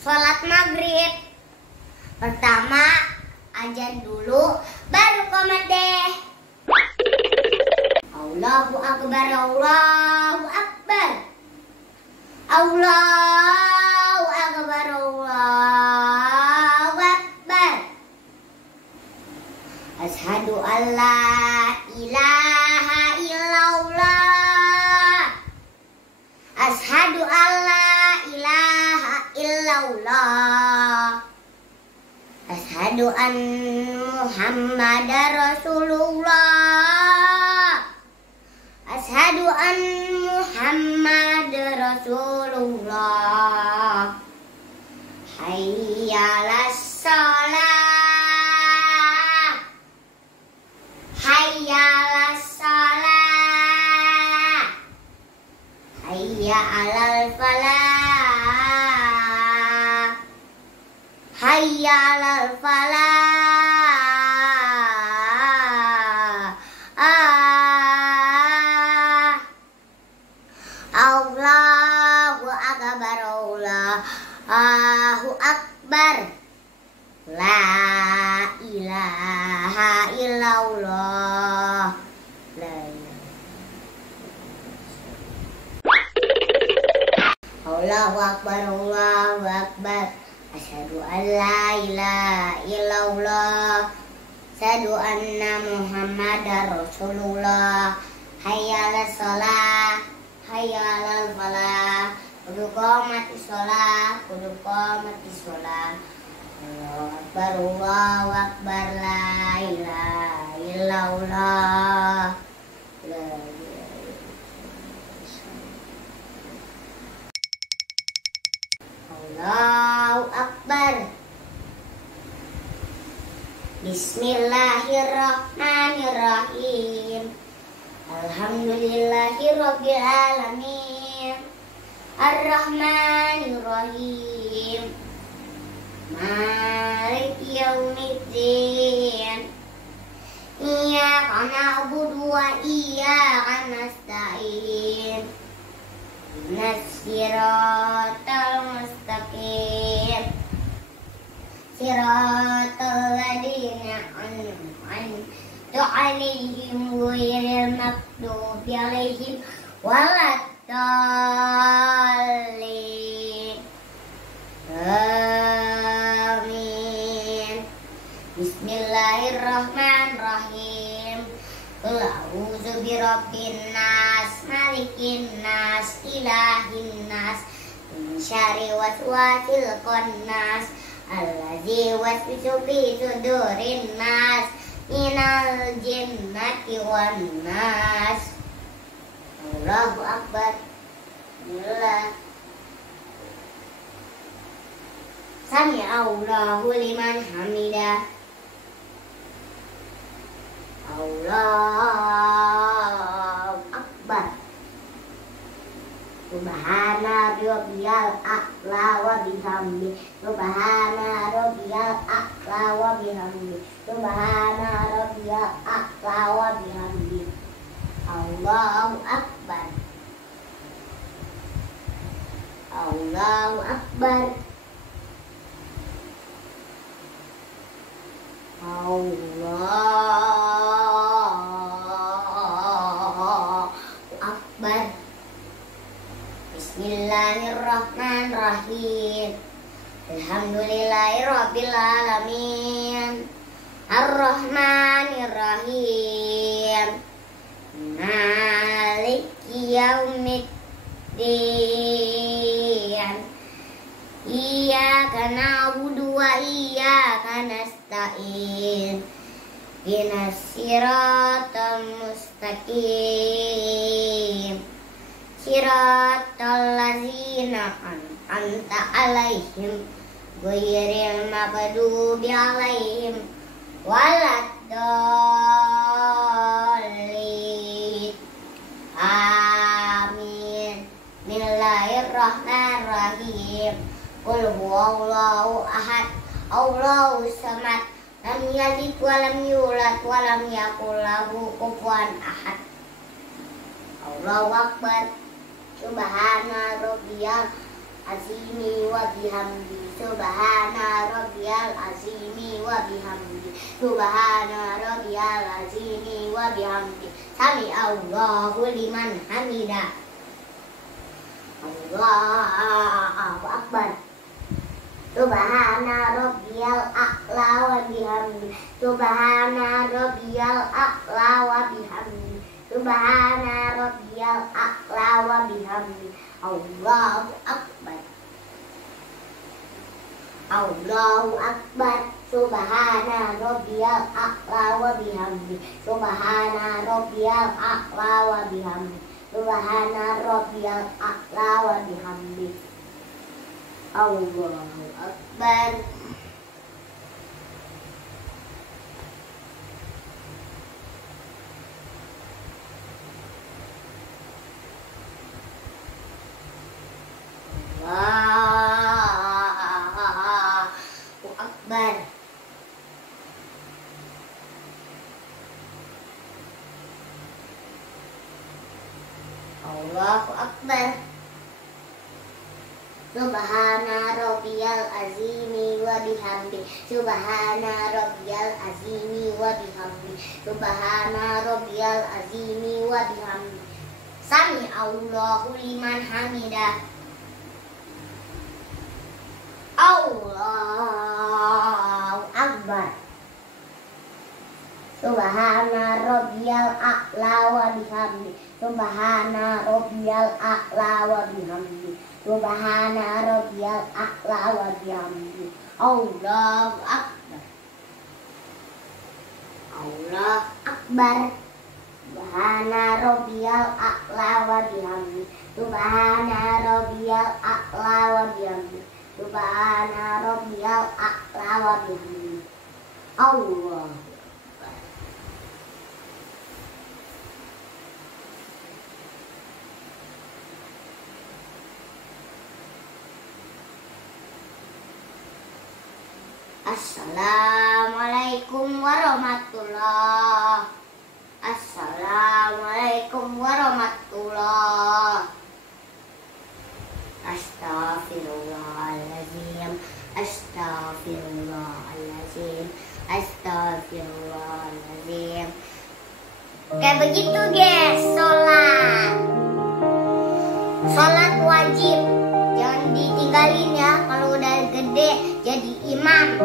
sholat maghrib. Pertama azan dulu, baru qomat deh. Allahu Akbar, Allahu Akbar, Allahu Akbar, Allahu Akbar. Asyhadu an la ilaha illallah, asyhadu an la ilaha illallah, asyhadu an Muhammadar Rasulullah, asyhadu an Muhammadar Rasulullah. Hayya 'alas shalah, hayya 'alas shalah, hayya 'alal falah, hayya 'alal falah. Allahu Akbar, Allahu Akbar, la ilaha illallah, la Allahu Akbar, Allahu Akbar. Asyhadu an la ilaha illallah, asyhadu anna Muhammadar Rasulullah. Hayya 'alas shalah, hayya 'alal falah. Kudu qomatis shalah, kudu qomatis shalah. Allahu Akbar, Allahu Akbar, la ilaha illallah, la Allahu Akbar. Bismillahirrahmanirrahim. Alhamdulillahirabbil alamin. Ar-Rahmanirrahim. Maliki yaumiddin. Iyyaka na'budu wa iyyaka nasta'in. Ihdinas siratal mustaqim. Siratal ladzina an'amta 'alaihim ghairil maghdubi 'alaihim waladdallin. Amin. Bismillahirrahmanirrahim. Qul a'udzu birabbin nas, malikin nas, ilahin nas, min syarri waswasil khannas, allazi waswisu fi sudurin nas, minal jinnati wan nas. Allahu Akbar. Bismillah. Sami Allahu liman hamidah. Allahu Akbar. Subhana rabbiyal a'la wa bihamdi. Subhana rabbiyal a'la wa bihamdi. Subhana rabbiyal a'la wa bihamdi. Allahu Akbar. Allahu Akbar. Allahu Akbar. Bismillahirrahmanirrahim. Alhamdulillahirabbil alamin. Ar-Rahmanirrahim. Maliki yaumiddin. Iyyaka na'budu wa iyyaka nasta'in. Ihdinas siratal mustaqim. Siratal ladzina an'amta 'alaihim ghairil maghdubi 'alaihim waladdallin. Amin. Bismillahirrahmanirrahim. Qul huwallahu ahad, Allahus samad, lam yalid wa lam yulad wa lam yakul lahu kufuwan ahad. Allahu Akbar. Subhana rabbiyal azimi wa bihamdi. Subhana rabbiyal azimi wa bihamdi. Subhana rabbiyal azimi wa bihamdi. Sami Allahu liman hamidah. Allahu akbar. Subhana rabbiyal a'la wa bihamdi. Subhana rabbiyal a'la wa bihamdi. Subhana rabbiyal a'la wa bihamdi. Allahu akbar. Allahu akbar. Subhana rabbiyal a'la wa bihamdi. Subhana rabbiyal a'la wa bihamdi. Subhana rabbiyal a'la wa bihamdi. Allahu akbar. Allahu akbar. Allahu akbar. Subhana rabbiyal azimi wa bihamdi. Subhana rabbiyal azimi wa bihamdi. Subhana rabbiyal azimi wa bihamdi. Sami Allahu liman hamidah. Allahu akbar. Subhana rabbiyal a'la wa bihamdi. Subhana rabbiyal a'la wa bihamdi. Subhana rabbiyal a'la wa bihamdi. Allahu akbar. Allahu akbar. Subhana rabbiyal a'la wa bihamdi. Subhana rabbiyal a'la wa bihamdi. Subhana rabbiyal a'la wa bihamdi. Allah. Assalamualaikum warahmatullah. Assalamualaikum warahmatullah. Astaghfirullahaladzim. Astaghfirullahaladzim. Astaghfirullahaladzim. Kayak begitu guys, sholat wajib, jangan ditinggalin ya. Kalau udah gede jadi imam.